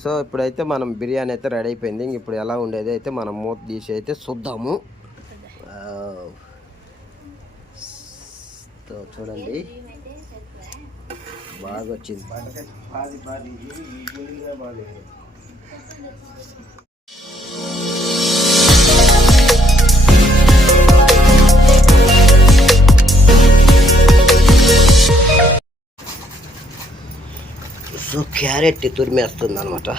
So ఇప్పుడైతే మనం బిర్యానీ అయితే రెడీ అయిపోయింది. ఇప్పుడు ఎలా ఉండేది అయితే మనం మూత తీసి అయితే చూద్దాము. చూడండి బాగా వచ్చింది. సో క్యారెట్ తురిమేస్తుంది అనమాట.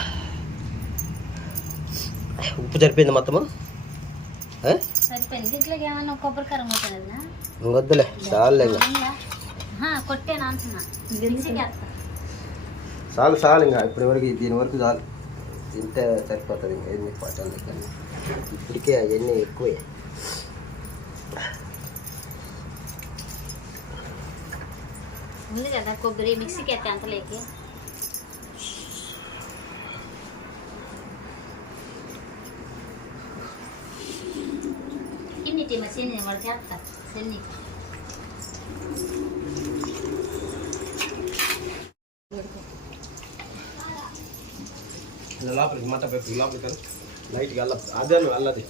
ఉప్పు సరిపోయింది మొత్తము. వద్దులే చాలు చాలు చాలు ఇంకా ఇప్పటి వరకు దీని వరకు చాలు. తింటే సరిపోతుంది. ఇంకా ఎన్ని పట్టాలి కానీ ఇప్పటికే అవన్నీ ఎక్కువే. ఉంది కదా కొబ్బరి మిక్సీకి ఎత్తే అంతలేకి ఇన్నిటి మసీని వాడికి వేస్తా సెన్ని లోపలికి మాట పెట్టి లోపలికి లైట్గా అదే అల్లది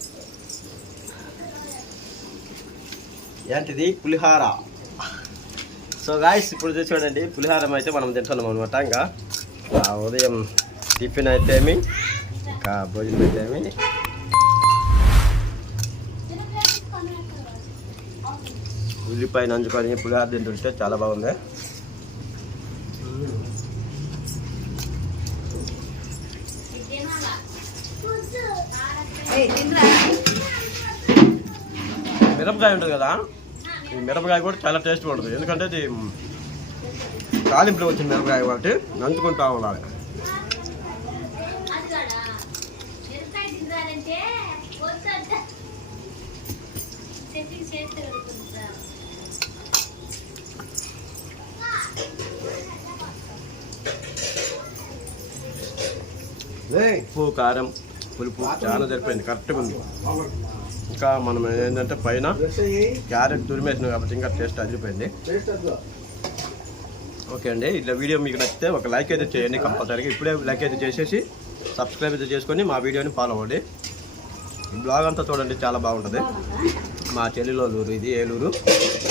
ఏంటిది పులిహార. సో గాయస్ ఇప్పుడు చూడండి పులిహారం అయితే మనం తింటున్నాం అనమాట. ఇంకా ఉదయం టిఫిన్ అయితే ఏమి ఇంకా భోజనం అయితే ఏమి. ఉల్లిపాయ నంచుకొని పులిహార తింటుంటే చాలా బాగుంది. మిరపకాయ ఉంటుంది కదా, ఈ మిరపకాయ కూడా చాలా టేస్ట్ ఉంటుంది. ఎందుకంటే ఇది తాలింపులో వచ్చిన మిరపకాయ కాబట్టి నంచుకుంటా ఉండాలి. ఉప్పు కారం పులుపు చాలా సరిపోయింది, కరెక్ట్గా ఉంది. ఇంకా మనం ఏంటంటే పైన క్యారెట్ తురిమేసినాం కాబట్టి ఇంకా టేస్ట్ అదిరిపోయింది. ఓకే అండి, ఇట్లా వీడియో మీకు నచ్చితే ఒక లైక్ అయితే చేయండి కంపల్సరీగా. ఇప్పుడే లైక్ అయితే చేసేసి సబ్స్క్రైబ్ అయితే చేసుకొని మా వీడియోని ఫాలో అవ్వండి. ఈ బ్లాగ్ అంతా చూడండి, చాలా బాగుంటుంది. మా చెల్లిలో ఊరు ఇది, ఏలూరు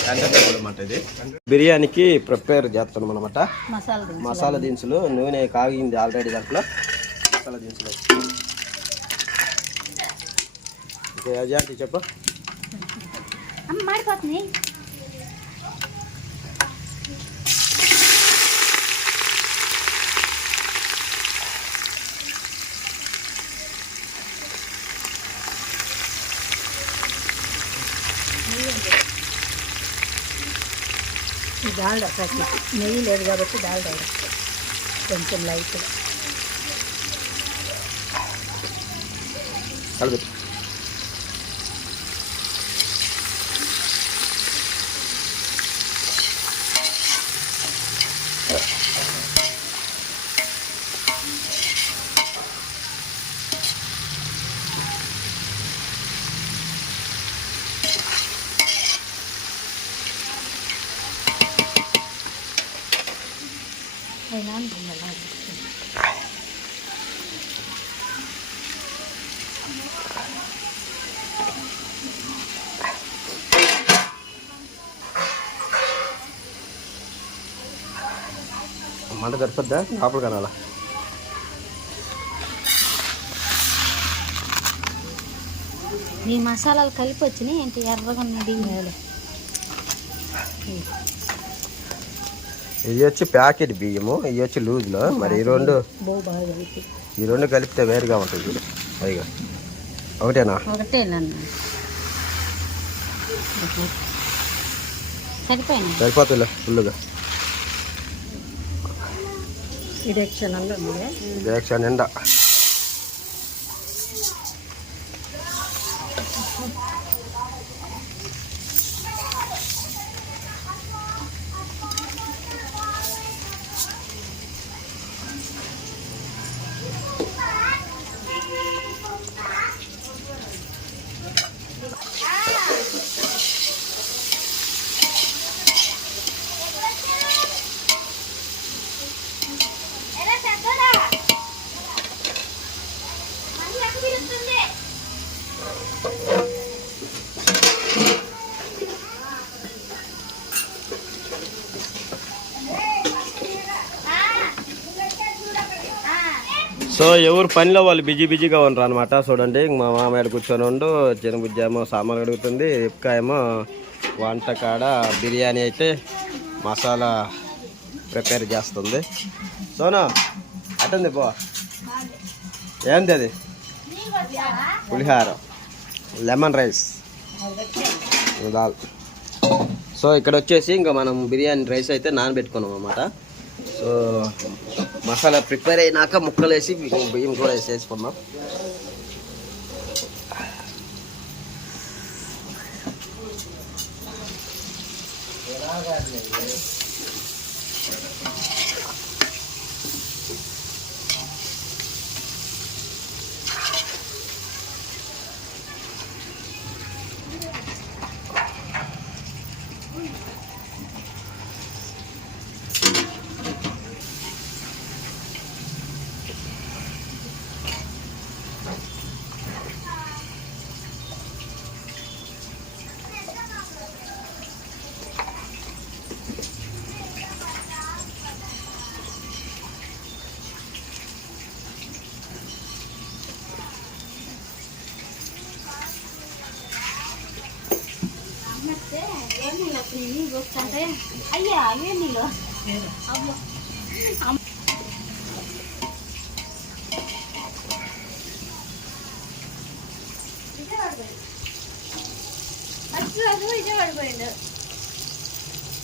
కంటెంట్ అనమాట. ఇది బిర్యానీకి ప్రిపేర్ చేస్తున్నాం అనమాట. మసాలా దినుసులు నూనె కాగింది ఆల్రెడీ. దాంట్లో మసాలా దినుసులు అజాంటి చెప్ప మాడిపోతుంది. డాల్డా ప్యాకెట్ నెయ్యి లేదు కాబట్టి డాల్డా కొంచెం లైట్ కలిపి మంట సరిపోద్దా లోపల కనాలా? ఈ మసాలాలు కలిపి వచ్చినాయి ఏంటి ఎర్రగా ఉన్నది. ఇది వచ్చి ప్యాకెట్ బియ్యము, ఇవి వచ్చి లూజ్లో. మరి ఈ రెండు కలిపితే వేరుగా ఉంటుంది. పైగా ఒకటేనా? సరిపోతుందిలే ఫుల్గా. డైరెక్షన్ ఎండ సో ఎవరు పనిలో వాళ్ళు బిజీగా ఉండరు అనమాట. చూడండి మా మామయ్య కూర్చొని ఉండు, జనబుజ్జ ఏమో సామాన్ అడుగుతుంది, రిప్కా ఏమో వంట కాడ బిర్యానీ అయితే మసాలా ప్రిపేర్ చేస్తుంది. సోనా అటుంది పో, ఏంది అది? పులిహార, లెమన్ రైస్, దాల్. సో ఇక్కడ వచ్చేసి ఇంకా మనం బిర్యానీ రైస్ అయితే నానబెట్టుకున్నాం అన్నమాట. సో మసాలా ప్రిపేర్ అయినాక ముక్కలు వేసి బియ్యం కూడా వేసేసుకున్నాం. అయ్యా అవే నీళ్ళు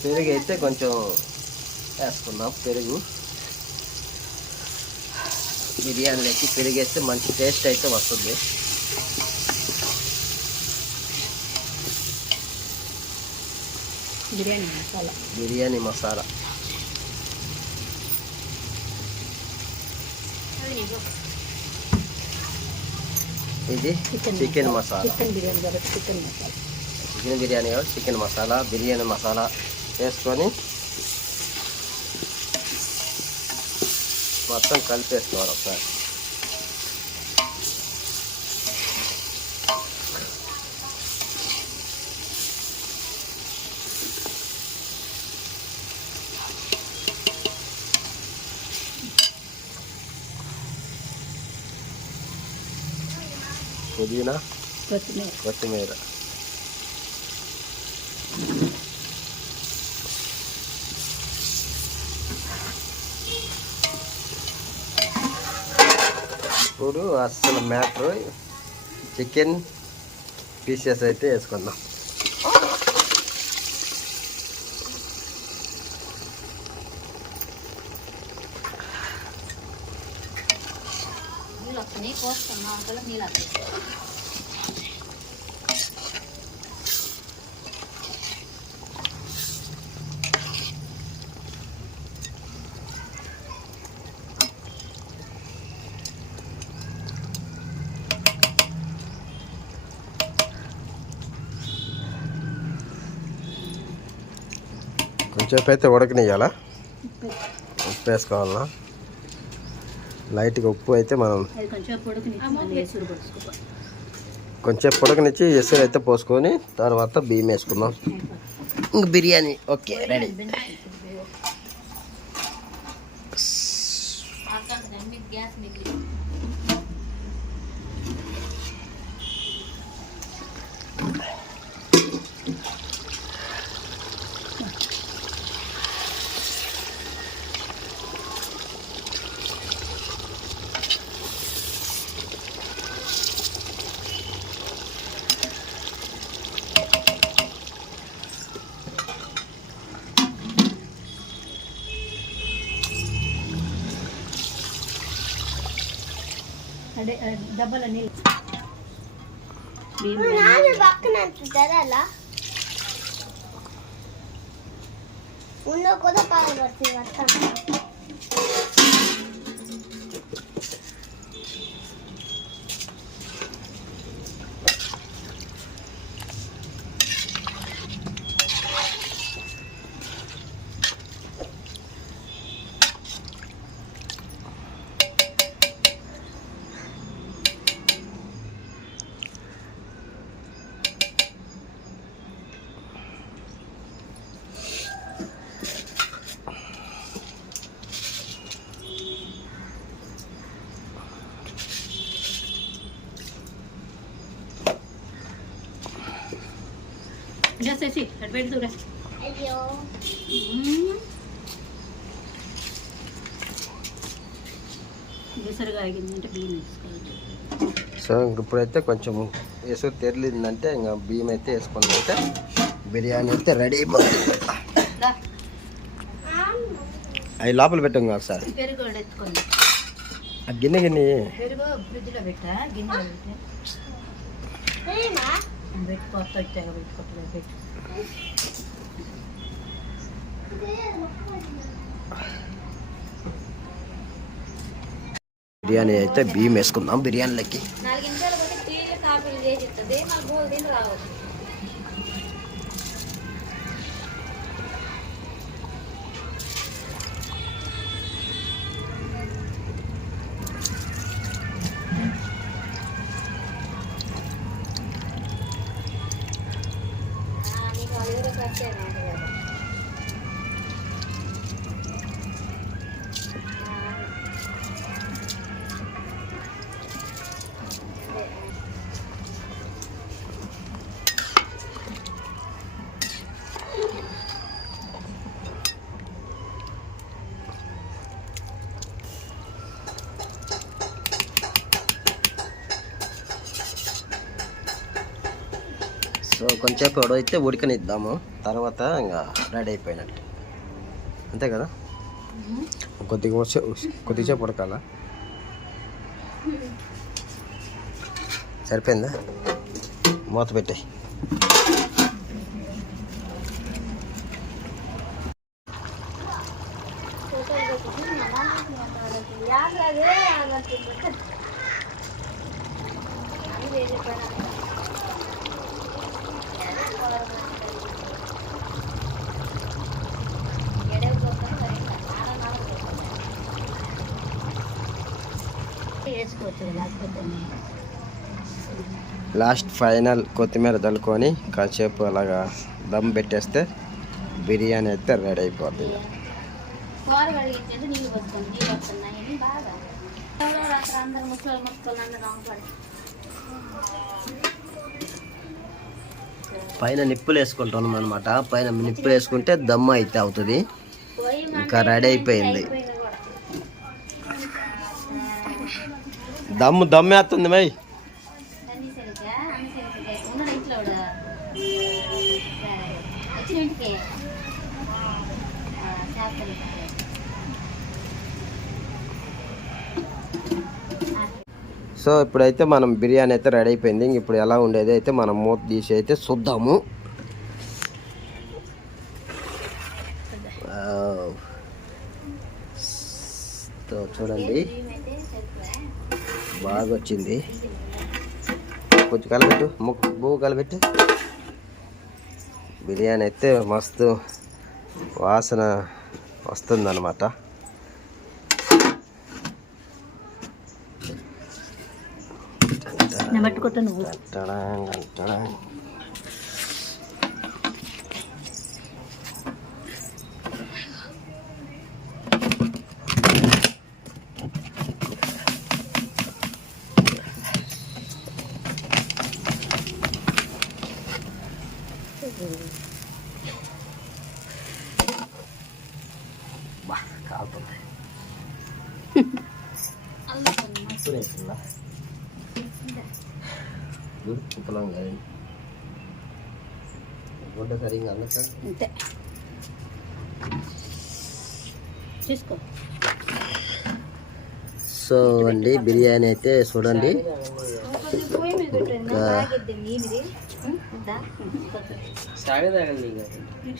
పెరుగు అయితే కొంచెం వేసుకుందాం. పెరుగు బిర్యానీలోకి పెరుగు వేస్తే మంచి టేస్ట్ అయితే వస్తుంది. బిర్యానీ మసాలా ఇది chicken masala, chicken biryani chicken masala, biryani masala వేసుకొని మొత్తం కలిపేసుకోవాలి ఒకసారి. పుదీనా, కొత్తిమీర, ఇప్పుడు అస్సలు మ్యాటర్ చికెన్ పీసెస్ అయితే వేసుకుందాం. కొంచెంసేపు అయితే ఉడకనియాలా, ఉప్పు వేసుకోవాలా. లైట్గా ఉప్పు అయితే మనం కొంచెం ఉడకనిచ్చి ఎసురు అయితే పోసుకొని తర్వాత బియ్యం వేసుకుందాం. ఇంక బిర్యానీ ఓకే రెడీ. డబ్బల నీళ్ళు పక్కన ధరలా ఉన్నో కూడా పాల్గొడుతుంది వస్తాను. చేసేసి అటు పెడుతురా. అయ్యో విసరుగా ఆగిందంటే బియ్యం వేసుకోవచ్చు. సో ఇప్పుడైతే కొంచెం ఎసురు తెరిలిందంటే ఇంకా బియ్యం అయితే వేసుకుందంటే బిర్యానీ అయితే రెడీ అయిపోతుంది. దా, అవి లోపల పెట్టాం ఒకసారి. పెరుగు కూడా ఎత్తుకోండి. ఆ గిన్నె పెరుగు ఫ్రిడ్జ్లో పెట్టా, గిన్నెలో పెట్టా. ఏమా పెట్టి కొత్త వచ్చాక పెట్టుకోవట్లేదు. పెట్టు. బిర్యానీ అయితే బియ్యం వేసుకుందాం బిర్యానీలకి. 4 నిమిషాలు కొట్టి టీలు కాఫీలు చేసి ఇస్తుంది. మాకు బోల్ తిని రావచ్చు. నీకు 5 ఖర్చు అయినా కదా. సో కొంచెంసేపు ఉడైతే ఉడకనిద్దాము, తర్వాత ఇంకా రెడీ అయిపోయినట్టు, అంతే కదా. కొద్దిసేపు ఉడకాల. సరిపోయిందా? మూత పెట్టాయి. వేసుకోవచ్చు లేకపోతే. లాస్ట్ ఫైనల్ కొత్తిమీర చల్లుకొని కాసేపు అలాగా దమ్ పెట్టేస్తే బిర్యానీ అయితే రెడీ అయిపోతుంది. కూర కడిగించేది నీళ్ళు వస్తుంది, నీళ్ళు వస్తున్నాయని బాగా అందరు ముక్కలు అందరూ రాముపడి పైన నిప్పులు వేసుకుంటున్నాం అనమాట. పైన నిప్పులు వేసుకుంటే దమ్ అయితే అవుతుంది. ఇంకా రెడీ అయిపోయింది. దమ్ వేస్తుంది మై. సో ఇప్పుడైతే మనం బిర్యానీ అయితే రెడీ అయిపోయింది. ఇప్పుడు ఎలా ఉండేది అయితే మనం మూత తీసి అయితే చూద్దాము. చూడండి బాగా వచ్చింది. కొంచెం కలబెట్టు, బువ్వు కలబెట్టు. బిర్యానీ అయితే మస్తు వాసన వస్తుందన్నమాట. పట్టుకుంటా నువ్వు. కాలుతుంది. కుప్పలం కాదు, గుడ్డ సరిగ్గా అందక అంతే తీసుకో. సో అండి బిర్యానీ అయితే చూడండి.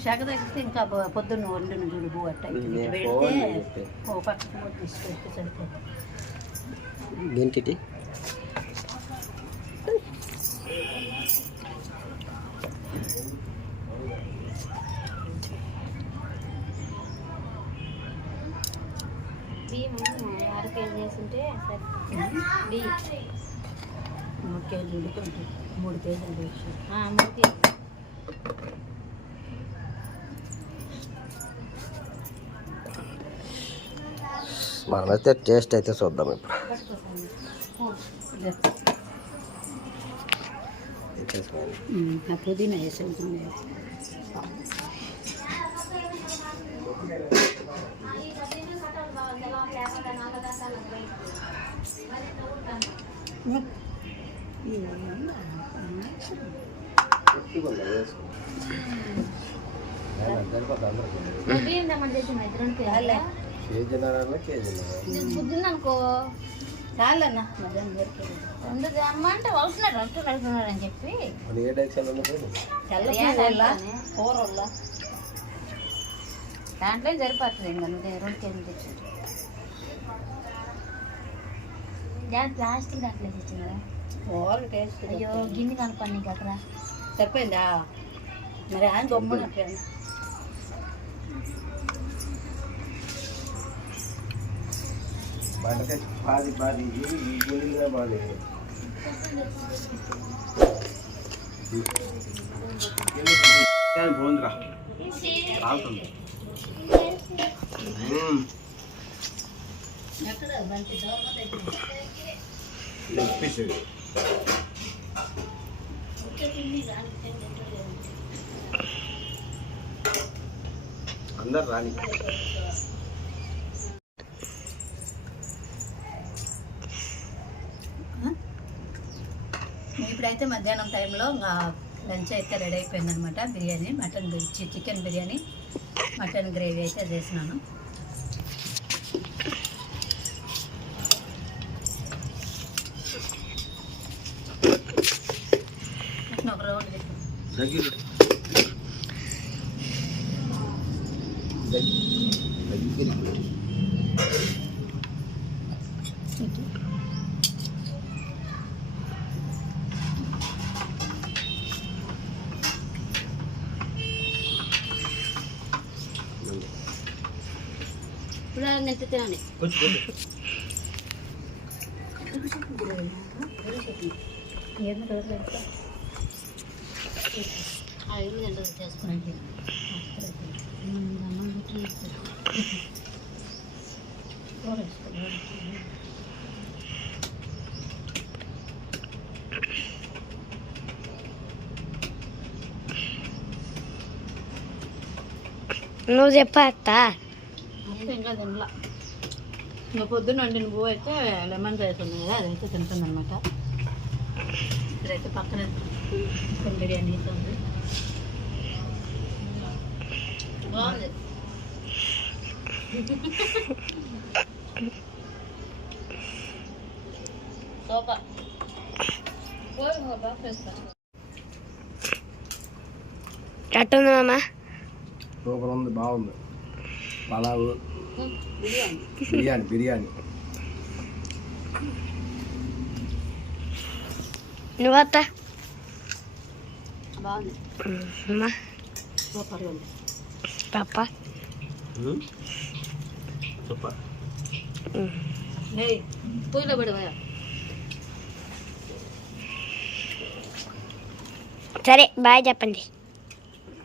శాఖ తగ్గిస్తే ఇంకా పొద్దున్న వండిన చూడు అట్ట పెడితే ఓ పక్కన తీసుకెళ్తే సరిపోతుంది. ఏంటి బియ్యం 6 కేజీలు చేస్తుంటే బియ్యం 3 కేజీలు ఉడుకుంటుంది. 3 కేజీలు 3 కేజీలు. మనమైతే టేస్ట్ అయితే చూద్దాం ఇప్పుడు. ఎత్తేసుకోండి. ఆ పుదీనా వేసాను. ఎక్కువగా వేసుకోండి. సరిపోతుంది అందరికీ. బుద్ధింది అనుకో చాలన్నా మధ్యాహ్నం వరకు ఎందుకు అమ్మంటే వస్తున్నాడు అని చెప్పి మన ఏ డైరెక్షన్ ఉన్నది? తెల్ల కూర దాంట్లో సరిపోతుంది ఇంకా నువ్వు 2 కేజీలు తెచ్చి దాని ప్లాస్టిక్ దాంట్లో తెచ్చింది కదా కూర టేస్ట్. అయ్యో గిన్నె కనపడి నీకు అక్కడ సరిపోయిందా? మరి ఆయన గమ్మున బండకాయ పాది ఈ గిన్నెలుగా బాది. పోందిరా రాలుతుంది. ఎక్కడ మంచి లెగ్ పీస్ ఇది. అందరు రాని. ఇప్పుడైతే మధ్యాహ్నం టైంలో లంచ్ అయితే రెడీ అయిపోయిందనమాట. Biryani chicken biryani mutton gravy అయితే చేసినాను. ఒక రౌండ్ ఎంత తినాలి చేసుకున్నాను. నువ్వు చెప్పా ఇంకా తినలా. ఇంకా పొద్దున్న వండిన పువ్వు అయితే లెమన్ రైస్ ఉంది కదా, అదైతే తింటుంది అనమాట. ఇక్కడైతే పక్కన చికెన్ బిర్యానీ అయితే ఉంది. బాగుంది. సూపర్. ఎట్టుంది మామ సూపర్ ఉంది, బాగుంది. పలావు బిర్యానీ నువ్వత్త బాగుంది. సూపర్గా ఉంది. పాప సూపర్. పూజలో పడిపోయా. సరే బాయ్ చెప్పండి.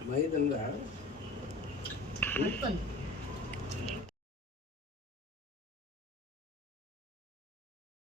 మైదంగా పట్టుకోండి.